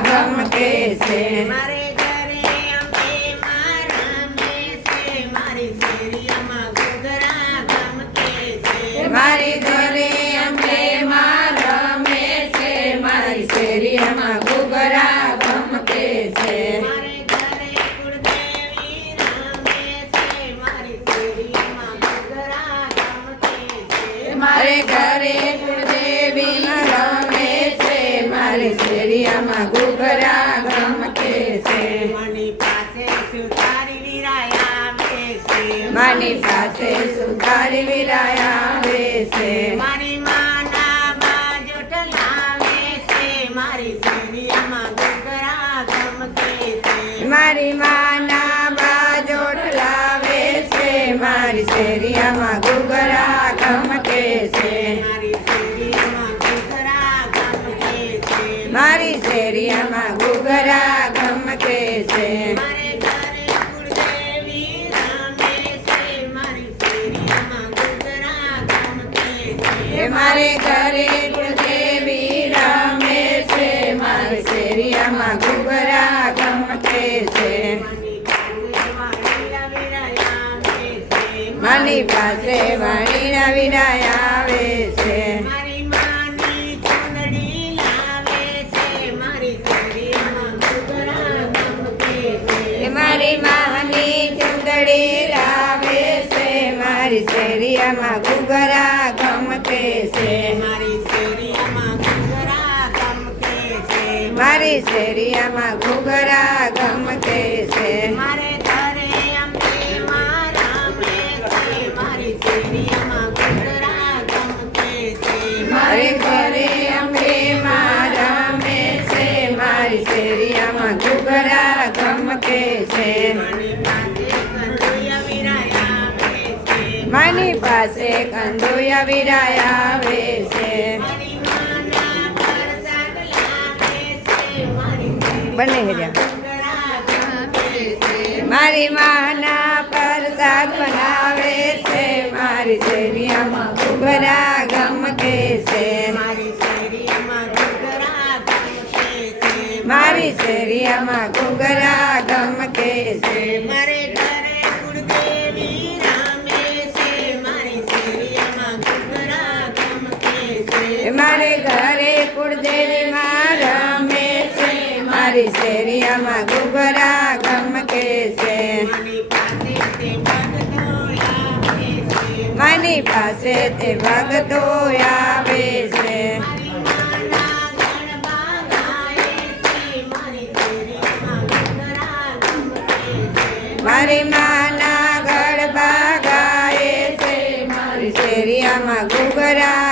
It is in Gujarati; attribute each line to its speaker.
Speaker 1: ગમકે છે?
Speaker 2: મારે ઘરે અંબે માં રમે છે મારી શેરીમાં ઘૂઘરા ગમકે છે?
Speaker 1: મારી ઘરે અંબે માં છે મારી શેરીમાં ઘૂઘરા ગમતે છે?
Speaker 2: મારે ઘરે કુળદેવી રમે છે મારી શેરીમાં ઘૂઘરા છે?
Speaker 1: મારે ઘરે
Speaker 2: માની
Speaker 1: સાથે સુધારી વિરાયા આવે છે
Speaker 2: મારી માના છે. મારી શેરીમાં ઘૂઘરા ગમકે છે.
Speaker 1: મારી માના બાજોટ લાવે છે. મારી શેરીમાં ઘૂઘરા ગમકે છે.
Speaker 2: મારી શેરીમાં ઘૂઘરા મની પાસે વાણીના વિરાયા આવે છે. મારી માની ચુંદડી લાવે છે. મારી શેરીમાં ઘૂઘરા ગમકે છે.
Speaker 1: મારી માની ચુંદડી લાવે છે. મારી શેરિયામાં ઘૂઘરા ગમકે છે.
Speaker 2: મારી શેરીમાં ઘૂઘરા ગમકે છે.
Speaker 1: મારી શેરીમાં ઘૂઘરા ગમકે છે.
Speaker 2: મારે ઘૂઘરા ગમકે છે માની પાસે કંદોયા વિરાયા આવે છે.
Speaker 1: બંને હેર્યા. મારી માના પ્રસાદ બનાવે છે. મારી શેરીમાં ઘૂઘરા ગમકે છે
Speaker 2: મારી શેરીમાં ઘૂઘરા ગમકે છે.
Speaker 1: મારે
Speaker 2: ઘરે કુળદેવી રમે છે. મારી શેરીમાં ઘૂઘરા ગમકે છે.
Speaker 1: મારે ઘરે કુળદેવી માં રમે છે. મારી શેરિયામાં ઘૂઘરા ગમકે છે.
Speaker 2: માની પાસે તે ભગતો આવે શેરિયામાં ઘૂઘરા